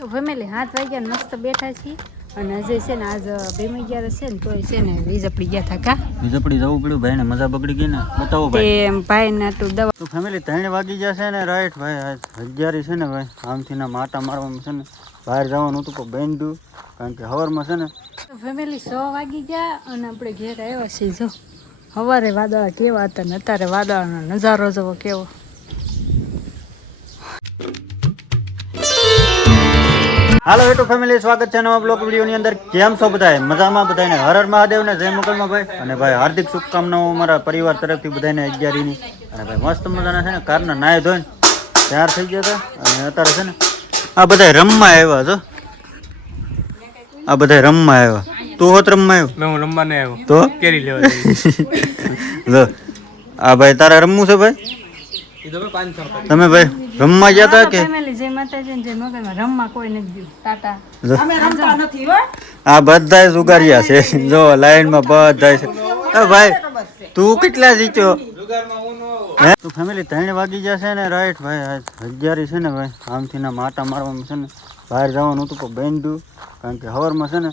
તો ફેમિલી 7 વાગ્યા મસ્ત બેઠા છીએ અને હજે છે ને આજ 2 વાગ્યા છે ને તોય છે ને વીજપડી ગયા હતા કા વીજપડી જવું પડ્યું ભાઈ ને મજા બગડી ગઈ ને બતાવો ભાઈ તે ભાઈ ને તું દવા તો ફેમિલી 3 વાગી ગયા છે ને રાઈટ ભાઈ હજારી છે ને ભાઈ આમથી ના માટા મારવામાં છે ને બહાર જવાનું હતું પણ બેન્ડ્યું કારણ કે હવારમાં છે ને તો ફેમિલી 6 વાગી ગયા અને આપણે ઘેર આવ્યા છીએ જો સવારે વાદળા કેવા હતા ને અત્યારે વાદળનો નજારો જોવો કેવો હાલો યુટ્યુબ ફેમિલી સ્વાગત છે નવા બ્લોગ વિડીયોની અંદર કેમ છો બધાય મજામાં બધાને હર હર મહાદેવ ને જય મોગલમાં ભાઈ અને ભાઈ હાર્દિક શુભકામનાઓ અમારા પરિવાર તરફથી બધાને 11ની અને ભાઈ મસ્ત મજાના છે ને કારના નાય ધોઈને તૈયાર થઈ ગયા હતા અને અત્યારે છે ને આ બધા રમવા આવ્યા છો આ બધા રમવા આવ્યા તું હોત રમવા આવ્યો હું રમવા નહીં આવ્યો તો કેરી લેવા જો આ ભાઈ તારે રમવું છે ભાઈ તમે ભાઈ રમવા ગયા હતા કે ફેમિલી જય માતાજી ને જય મોગલમાં રમવા કોઈ નથી ગયું ટાટા અમે રમતા નથી હો આ બધાય સુગારિયા છે જો લાઈનમાં બધાય છે એ ભાઈ તું કેટલા જીત્યો હે તો ફેમિલી 3 વાગી ગયા છે ને રાઈટ ભાઈ હજારી છે ને ભાઈ આમથી ના માટા મારવામાં છે ને બહાર જવાનું હતું પણ બેન્ડ્યું કારણ કે સવારમાં છે ને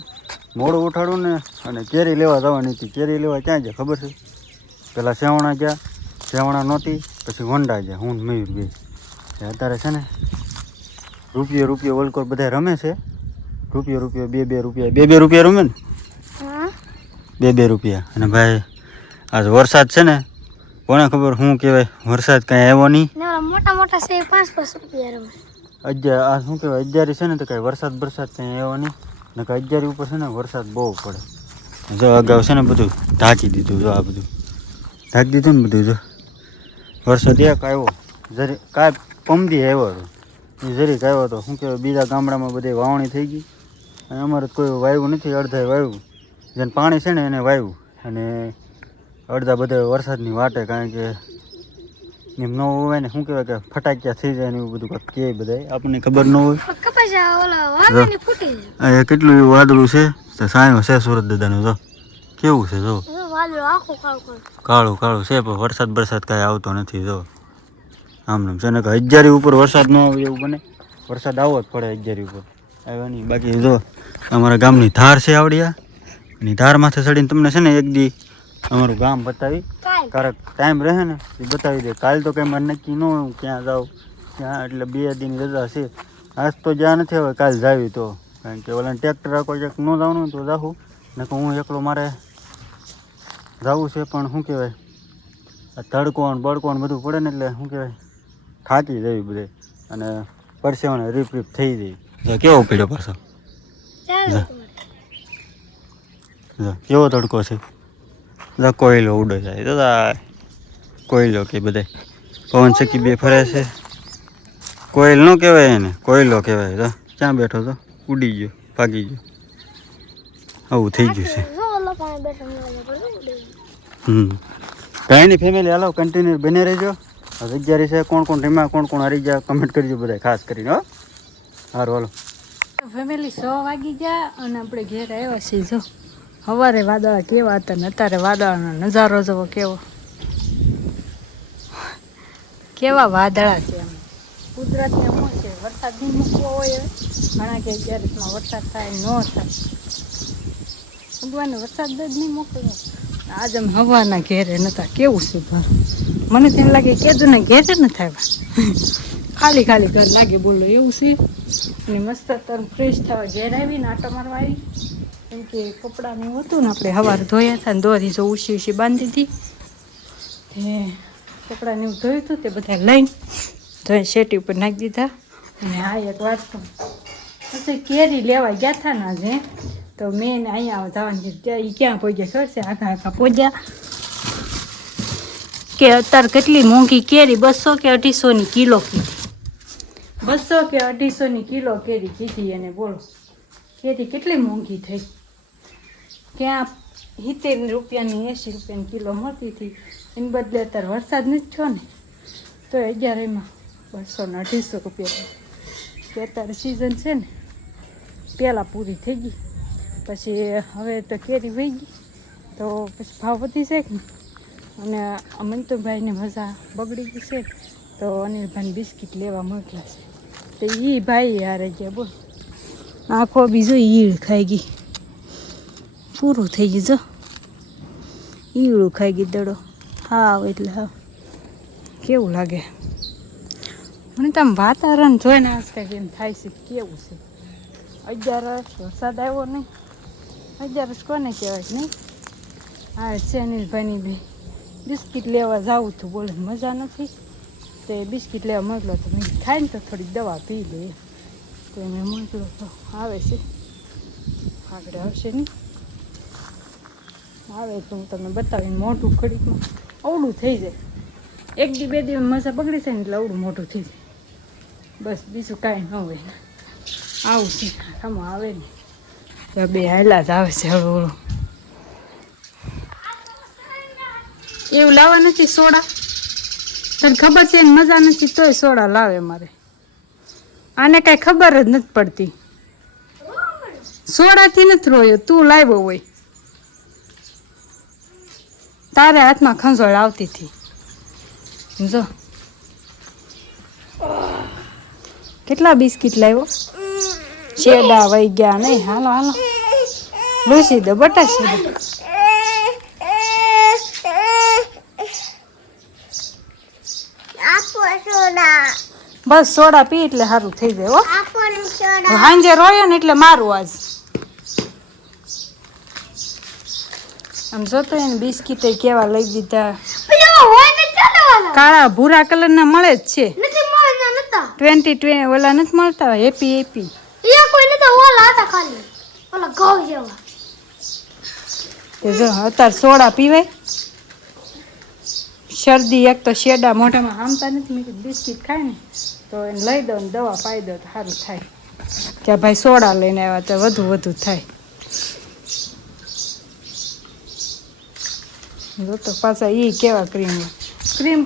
મોડું ઉઠાડું ને અને કેરી લેવા જવાની હતી કેરી લેવા ક્યાં ગયા ખબર છે પેલા સેવણા ગયા સેવણા નહોતી પછી વંડા ગયા હું મયુર બે અત્યારે છે ને રૂપિયો વલકોર બધા રમે છે રૂપિયો 2 રૂપિયા રમે ને 2 રૂપિયા અને ભાઈ આજ વરસાદ છે ને કોને ખબર શું કહેવાય વરસાદ કાંઈ આવ્યો નહીં મોટા છે 5 રૂપિયા રમે આ શું કહેવાય અગિયારી છે ને તો કાંઈ વરસાદ કાંઈ આવ્યો નહીં ને કે અગિયારી ઉપર છે ને વરસાદ બહુ પડે જો અગાઉ છે ને બધું ઢાંકી દીધું જો આ બધું ઢાંકી દીધું ને બધું જો વરસાદ એક આવ્યો જરી કાંઈ પમદી આવ્યો હતો એ જરીક આવ્યો હતો શું કહેવાય બીજા ગામડામાં બધી વાવણી થઈ ગઈ અને અમારે કોઈ વાવ્યું નથી અડધાએ વાવ્યું જેને પાણી છે ને એને વાવ્યું અને અડધા બધા વરસાદની વાટે કારણ કે એમ ન હોય ને શું કહેવાય કે ફટાક્યા થઈ જાય ને એવું બધું કે બધા આપણને ખબર ન હોય એ કેટલું એવું વાદળું છે તો સાયો છે સુરત દાદાનું જો કેવું છે જો કાળું છે પણ વરસાદ કાંઈ આવતો નથી જો આમ છે ને કે હજારી ઉપર વરસાદ ન આવે એવું બને વરસાદ આવવો જ પડે હજારી ઉપર આવ્યા નહીં બાકી જો અમારા ગામની ધાર છે આવડિયા અને ધારમાંથી ચડીને તમને છે ને એક દી અમારું ગામ બતાવી ક્યારેક ટાઈમ રહે ને એ બતાવી દે કાલ તો કંઈ મારે નક્કી ન હોય હું ક્યાં જાઉં ક્યાં એટલે 2 દીની રજા છે આજ તો જ્યાં નથી હવે કાલ જાવી તો કારણ કે ઓલા ટ્રેક્ટર આખો એક ન જવાનું તો જાઉં ને કે હું એકલો મારે જવું છે પણ શું કહેવાય આ તડકો ને બળકો ને બધું પડે ને એટલે શું કહેવાય થાકી જવી બધે અને પરસેવાને રીપ થઈ જઈ જો કેવો પડ્યો પાછો જો કેવો તડકો છે જો કોયલો ઉડે જાય તો કોયલો કે બધે પવન ચક્કી બે ફરે છે કોયલ ન કહેવાય એને કોયલો કહેવાય તો ક્યાં બેઠો તો ઉડી ગયો ભાગી ગયો આવું થઈ ગયું છે કાંઈ નહીં ફેમિલી હાલો કન્ટિન્યુ બને રહેજો જગ્યા છે કોણ રમ્યા કોણ હારી ગયા કમેન્ટ કરજો બધા ખાસ કરીને હો સારું હાલો ફેમિલી 6 વાગી ગયા અને આપણે ઘેર આવ્યા છીએ જો સવારે વાદળા કેવા હતા ને અત્યારે વાદળનો નજારો જોવો કેવા વાદળા છે એમ કુદરતને શું છે વરસાદ નહીં મૂકવો હોય ઘણા કે ક્યારેકમાં વરસાદ થાય ન થાય ભગવાને વરસાદ જ નહીં મોકલ્યો આજ અમે હવાના ઘેરે નતા કેવું છે ઘર મને તેમ લાગે કીધું ને ઘેરે ન થાય ખાલી ઘર લાગે બોલો એવું છે અને મસ્ત તર ફ્રેશ થવા ઘેર આવીને આટો મારવા આવી કેમ કે કપડાને એવું હતું ને આપણે સવારે ધોયા હતા ને દોરી જો ઉછી બાંધી હતી તે કપડાને એવું ધોયું હતું તે બધા લઈને ધોઈ શેટી ઉપર નાખી દીધા અને આ એક વાત પછી કેરી લેવા ગયા હતા ને આજે તો મેં એને અહીંયા જવાની ત્યાં એ ક્યાં પહોંચ્યા ખબર છે આખા પહોંચ્યા કે અત્યારે કેટલી મોંઘી કેરી 200 કે 250 કિલો કીધી 200 કે 250 કિલો કેરી કીધી એને બોલો કેરી કેટલી મોંઘી થઈ ક્યાં 70 રૂપિયાની 80 રૂપિયાની કિલો મળતી હતી એની બદલે અત્યારે વરસાદ નથી થયો ને તો 11 200 ને 250 રૂપિયા કે અત્યારે સિઝન છે ને પહેલાં પૂરી થઈ ગઈ પછી હવે તો કેરી વહી ગઈ તો પછી ભાવ વધી જાય કે અને અમંતુભાઈને મજા બગડી ગઈ છે તો અનિલભાઈને બિસ્કિટ લેવા મોકલા છે તો એ ભાઈ હારે ગયા બોલ આખો બીજો ઈળ ખાઈ ગઈ, પૂરું થઈ ગયું. જો ઈળું ખાઈ ગઈ દડો. હાવ એટલે હાવ કેવું લાગે મને તમે વાતાવરણ જોઈને આજ કંઈક એમ થાય છે કેવું છે. 11 વરસાદ આવ્યો નહીં. 11 કોને કહેવાય નહીં. હા છે અનિલભાઈની બે બિસ્કિટ લેવા જાવું હતું, બોલે મજા નથી તે બિસ્કિટ લેવા મોકલો તો મેં ખાય ને તો થોડીક દવા પી લે તો મેં મોકલો તો આવે છે. આગળ આવશે નહીં, આવે તો હું તમને બતાવીને મોટું ઘડીકમાં અવડું થઈ જાય. 1 દી 2 દી મજા બગડી જાય ને એટલે અવડું મોટું થઈ જાય. બસ બીજું કાંઈ ન હોય ને આવું છે. આમાં આવે ને તો બે હાયલા જ આવે છે હળવું હળવું. એવું લાવવા નથી સોડા, તને ખબર છે ને મજા નથી તોય સોડા લાવે મારે. આને કાંઈ ખબર જ નથી પડતી. સોડાથી નથી રોયો, તું લાવ્યો હોય. તારે હાથમાં ખંજોળ આવતી હતી. જો કેટલા બિસ્કિટ લાવ્યો. શેડા વહી ગયા નહીં. હાલો હાલો લૂસી દો બટાસી દો. બસ સોડા પી એટલે સારું થઈ જાય. હો સાંજે રોયો ને એટલે મારું આજ. આમ જોતો એને બિસ્કિટ કેવા લઈ દીધા. કાળા ભૂરા કલર ના મળે જ છે. 20 ઓલા નથી મળતા હેપી હેપી. જો અત્યારે સોડા પીવાય. શરદી એક તો શેડા મોઢામાં હામતા નથી. મેં કીધું બિસ્કિટ ખાય ને તો એને લઈ દો ને દવા પાઈ દો તો સારું થાય. કે ભાઈ સોડા લઈને આવ્યા તો વધુ થાય. જો તો પાછા એ કેવા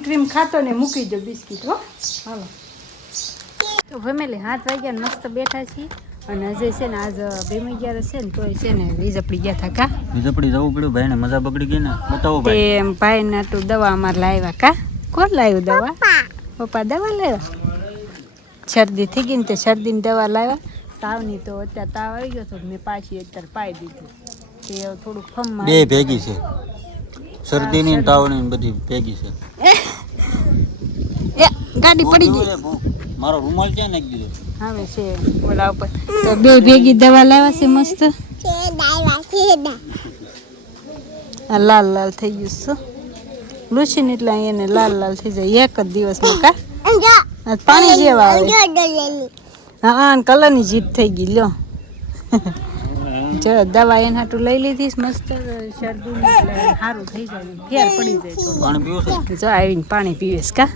ક્રીમ ખાતો ને મૂકી દો બિસ્કિટ. હો હાલો તો ફેમિલી 7 વાગ્યા મસ્ત બેઠા છીએ અને હજે છે ને આજ 2 છે ને તોય છે ને વીજપડી ગયા હતા. કા વીજપડી જવું પડ્યું, ભાઈને મજા બગડી ગઈ ને. બતાવો તે ભાઈ ને તું દવા અમારે લાવ્યા. કા કોણ લાવ્યું દવા? પપ્પા દવા લાવ્યા. શરદી થઈ ગઈ ને તે શરદીની દવા લાવ્યા. તાવની તો અત્યારે તાવ આવી ગયો તો મેં પાછી અત્યારે પાઈ દીધી. તે થોડુંક ફમમાં બે ભેગી છે, શરદીની ને તાવની બધી ભેગી છે. ગાડી પડી ગઈ. મારો રૂમાલ ક્યાં નાખી દીધો? હવે છે ઓલા ઉપર તો બે ભેગી દવા લાવ્યા છે મસ્ત. આ લાલ થઈ ગયું છે લૂસીને એટલે એને લાલ થઈ જાય એક જ દિવસમાં. કા પાણી જેવા આવે. હા કલરની જીત થઈ ગઈ. લ્યો જો દવા એને હાટું લઈ લીધી મસ્ત. શરદી એટલે સારું થઈ જાય, ફેર પડી જાય થોડું. પાણી પીવું છે? જો આવીને પાણી પીવેશ. કા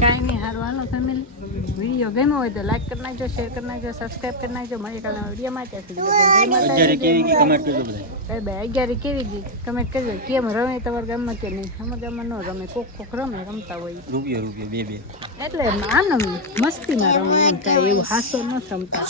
કાંઈ નહીં. સારું હાલો ફેમિલી, વિડીયો ગમ્યો હોય તો લાઈક કરી નાખજો, શેર કરી નાખજો, સબસ્ક્રાઈબ કરી નાખજો. મારી કાલના વિડીયોમાં ત્યાં સુધી 11 કેવી ગઈ કમેન્ટ કરજો. કેમ રમે તમારા ગામમાં કે નહીં? અમારા ગામમાં ન રમે, કોક રમે, રમતા હોય રૂપિયા 2 એટલે આનંદ મસ્તીમાં રમે એમ થાય એવું હાસો ન રમતા.